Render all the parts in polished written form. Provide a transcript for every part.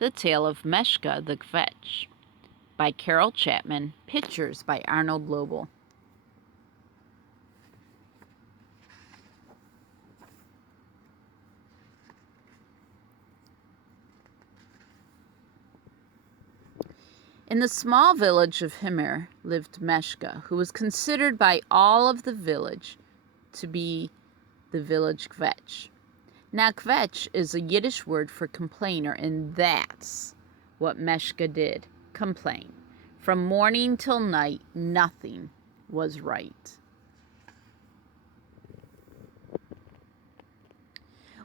The Tale of Meshka the Kvetch by Carol Chapman. Pictures by Arnold Lobel. In the small village of Himmer lived Meshka, who was considered by all of the village to be the village Kvetch. Now, Kvetch is a Yiddish word for complainer, and that's what Meshka did, complain. From morning till night, nothing was right.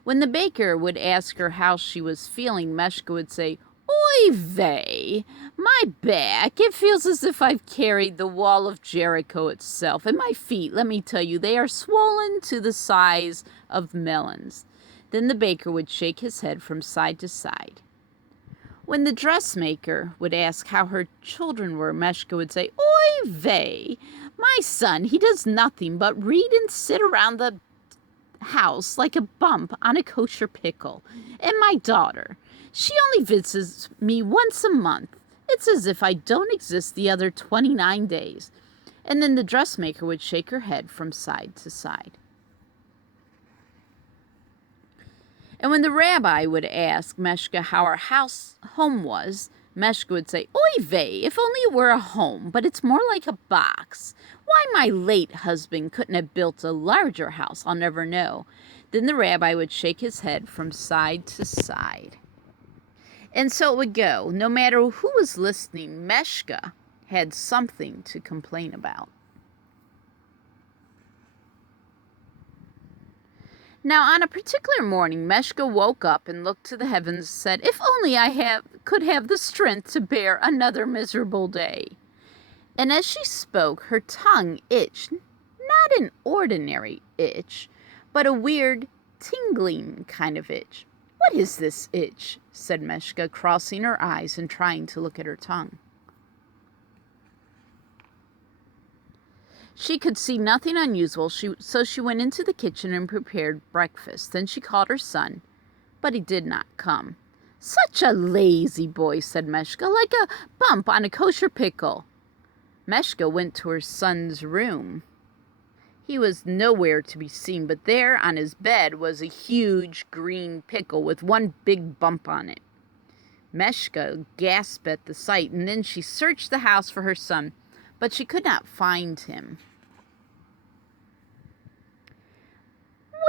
When the baker would ask her how she was feeling, Meshka would say, "Oy vey, my back, it feels as if I've carried the wall of Jericho itself, and my feet, let me tell you, they are swollen to the size of melons." Then the baker would shake his head from side to side. When the dressmaker would ask how her children were, Meshka would say, "Oy vey, my son, he does nothing but read and sit around the house like a bump on a kosher pickle. And my daughter, she only visits me once a month. It's as if I don't exist the other 29 days. And then the dressmaker would shake her head from side to side. And when the rabbi would ask Meshka how her home was, Meshka would say, "Oy vey, if only it were a home, but it's more like a box. Why my late husband couldn't have built a larger house, I'll never know." Then the rabbi would shake his head from side to side. And so it would go. No matter who was listening, Meshka had something to complain about. Now, on a particular morning, Meshka woke up and looked to the heavens and said, "If only I could have the strength to bear another miserable day." And as she spoke, her tongue itched, not an ordinary itch, but a weird, tingling kind of itch. "What is this itch?" said Meshka, crossing her eyes and trying to look at her tongue. She could see nothing unusual, so she went into the kitchen and prepared breakfast. Then she called her son, but he did not come. "Such a lazy boy," said Meshka, "like a bump on a kosher pickle." Meshka went to her son's room. He was nowhere to be seen, but there on his bed was a huge green pickle with one big bump on it. Meshka gasped at the sight, and then she searched the house for her son, but she could not find him.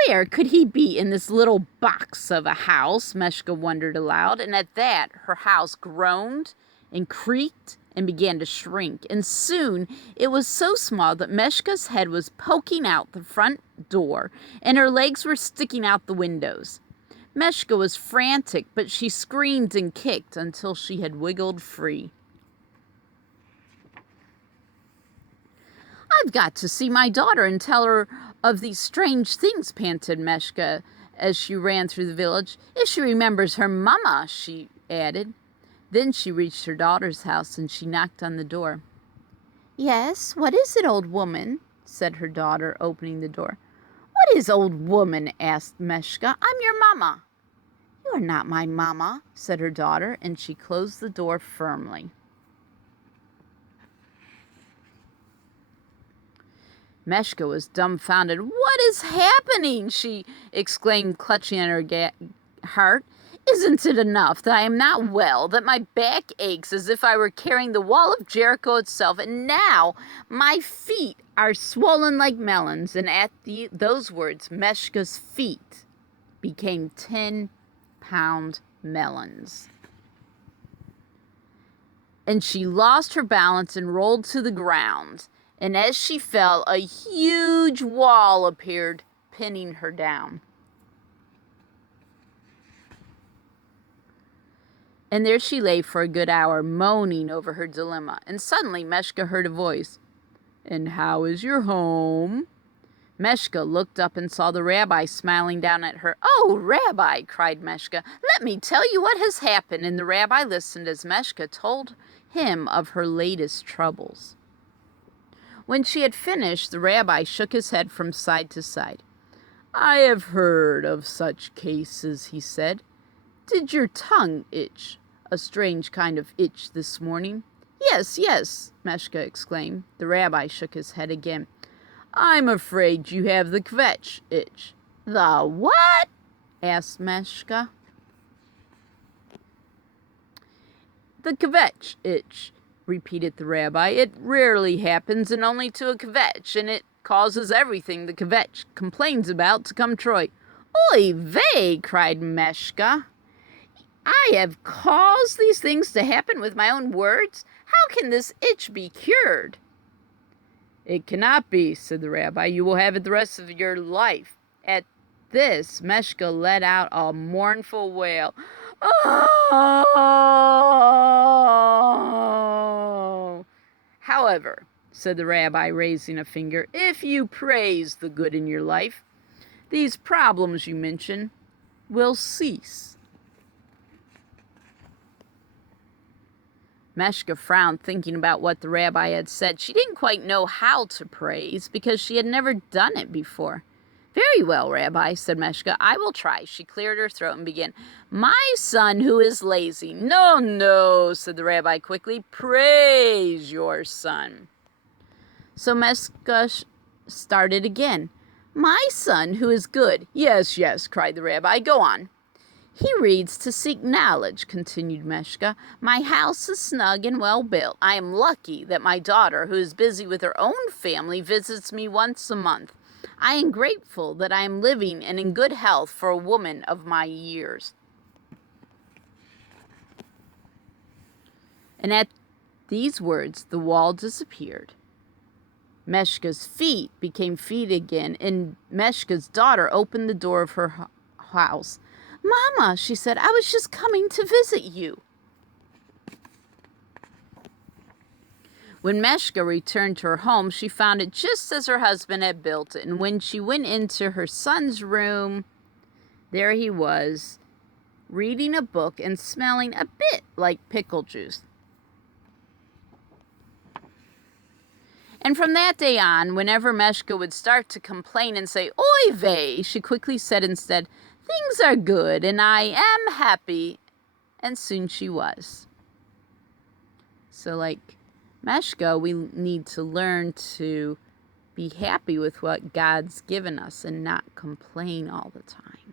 Where could he be in this little box of a house? Meshka wondered aloud, and at that her house groaned and creaked and began to shrink, and soon it was so small that Meshka's head was poking out the front door and her legs were sticking out the windows. Meshka was frantic, but she screamed and kicked until she had wiggled free. "I've got to see my daughter and tell her of these strange things," panted Meshka as she ran through the village. "If she remembers her mama," she added. Then she reached her daughter's house and she knocked on the door. "Yes, what is it, old woman?" said her daughter, opening the door. "What is old woman?" asked Meshka. "I'm your mama." "You are not my mama," said her daughter, and she closed the door firmly. Meshka was dumbfounded. "What is happening?" she exclaimed, clutching at her heart. "Isn't it enough that I am not well, that my back aches as if I were carrying the wall of Jericho itself, and now my feet are swollen like melons?" And at those words, Meshka's feet became 10-pound melons. And she lost her balance and rolled to the ground. And as she fell, a huge wall appeared, pinning her down. And there she lay for a good hour, moaning over her dilemma. And suddenly Meshka heard a voice. "And how is your home?" Meshka looked up and saw the rabbi smiling down at her. "Oh, Rabbi," cried Meshka, "let me tell you what has happened." And the rabbi listened as Meshka told him of her latest troubles. When she had finished, the rabbi shook his head from side to side. "I have heard of such cases," he said. "Did your tongue itch?" a strange kind of itch this morning. Yes, yes, Meshka exclaimed. The rabbi shook his head again. I'm afraid you have the Kvetch itch. The what? Asked Meshka. The Kvetch itch, repeated the rabbi. It rarely happens and only to a Kvetch, and it causes everything the Kvetch complains about to come true. Oy vey, cried Meshka. I have caused these things to happen with my own words? How can this itch be cured? It cannot be, said the rabbi. You will have it the rest of your life. At this, Meshka let out a mournful wail. Oh! However, said the rabbi, raising a finger, if you praise the good in your life, these problems you mention will cease. Meshka frowned, thinking about what the rabbi had said. She didn't quite know how to praise because she had never done it before. Very well, Rabbi, said Meshka. I will try. She cleared her throat and began. My son who is lazy. No, no, said the rabbi quickly. Praise your son. So Meshka started again. My son who is good. Yes, yes, cried the rabbi. Go on. He reads to seek knowledge, continued Meshka. My house is snug and well built. I am lucky that my daughter, who is busy with her own family, visits me once a month. I am grateful that I am living and in good health for a woman of my years. And at these words, the wall disappeared. Meshka's feet became feet again, and Meshka's daughter opened the door of her house. Mama, she said, I was just coming to visit you. When Meshka returned to her home, she found it just as her husband had built it. And when she went into her son's room, there he was, reading a book and smelling a bit like pickle juice. And from that day on, whenever Meshka would start to complain and say, Oy vey, she quickly said instead, things are good and I am happy. And soon she was. So like Meshka, we need to learn to be happy with what God's given us and not complain all the time.